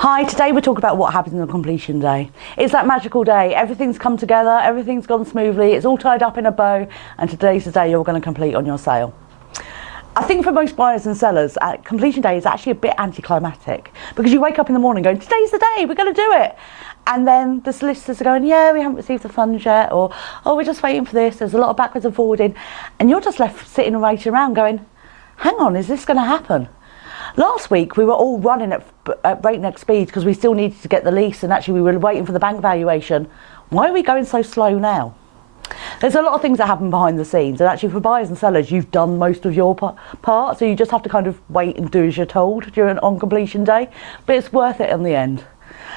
Hi, today we're talking about what happens on completion day. It's that magical day. Everything's come together, everything's gone smoothly, it's all tied up in a bow, and today's the day you're going to complete on your sale. I think for most buyers and sellers, completion day is actually a bit anticlimactic because you wake up in the morning going, today's the day, we're going to do it. And then the solicitors are going, yeah, we haven't received the funds yet, or, oh, we're just waiting for this. There's a lot of backwards and forwarding. And you're just left sitting and waiting around going, hang on, is this going to happen? Last week, we were all running at breakneck speed because we still needed to get the lease, and actually we were waiting for the bank valuation. Why are we going so slow now? There's a lot of things that happen behind the scenes, and actually for buyers and sellers, you've done most of your part, so you just have to kind of wait and do as you're told on completion day, but it's worth it in the end.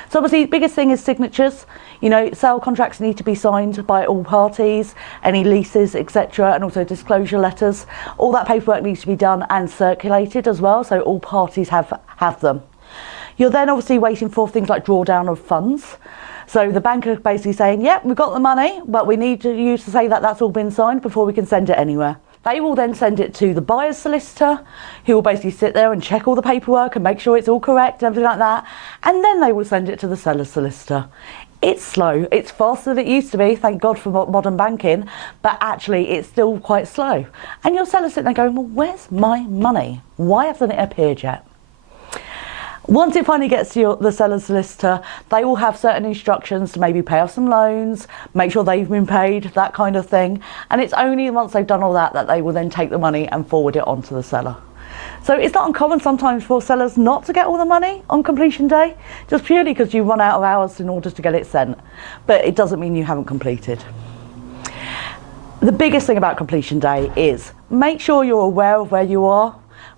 So obviously the biggest thing is signatures. You know, sale contracts need to be signed by all parties, any leases, etc., and also disclosure letters. All that paperwork needs to be done and circulated as well, so all parties have them. You're then obviously waiting for things like drawdown of funds. So the bank are basically saying, yep, we've got the money, but we need you to say that that's all been signed before we can send it anywhere. They will then send it to the buyer's solicitor, who will basically sit there and check all the paperwork and make sure it's all correct and everything like that. And then they will send it to the seller's solicitor. It's slow. It's faster than it used to be, thank God for modern banking, but actually it's still quite slow. And your seller's sitting there going, well, where's my money? Why hasn't it appeared yet? Once it finally gets to the seller's solicitor, they will have certain instructions to maybe pay off some loans, make sure they've been paid, that kind of thing. And it's only once they've done all that that they will then take the money and forward it on to the seller. So it's not uncommon sometimes for sellers not to get all the money on completion day, just purely because you run out of hours in order to get it sent. But it doesn't mean you haven't completed. The biggest thing about completion day is make sure you're aware of where you are,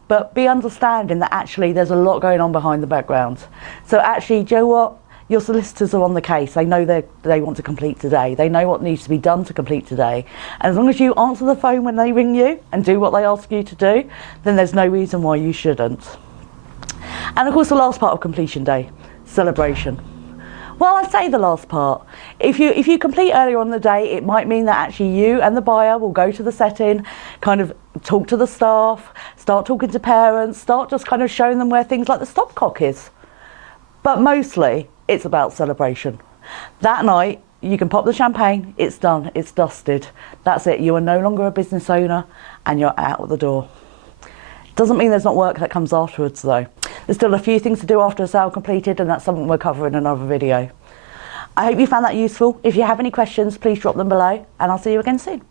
but be understanding that actually there's a lot going on behind the background. So actually, do you know what? Your solicitors are on the case. They know they want to complete today. They know what needs to be done to complete today. And as long as you answer the phone when they ring you and do what they ask you to do, then there's no reason why you shouldn't. And of course, the last part of completion day, celebration. Well, I say the last part. If you complete earlier on the day, it might mean that actually you and the buyer will go to the setting, kind of talk to the staff, start talking to parents, start just kind of showing them where things like the stopcock is. But mostly, it's about celebration. That night, you can pop the champagne, it's done, it's dusted. That's it, you are no longer a business owner and you're out the door. Doesn't mean there's not work that comes afterwards though. There's still a few things to do after a sale completed, and that's something we'll cover in another video. I hope you found that useful. If you have any questions, please drop them below, and I'll see you again soon.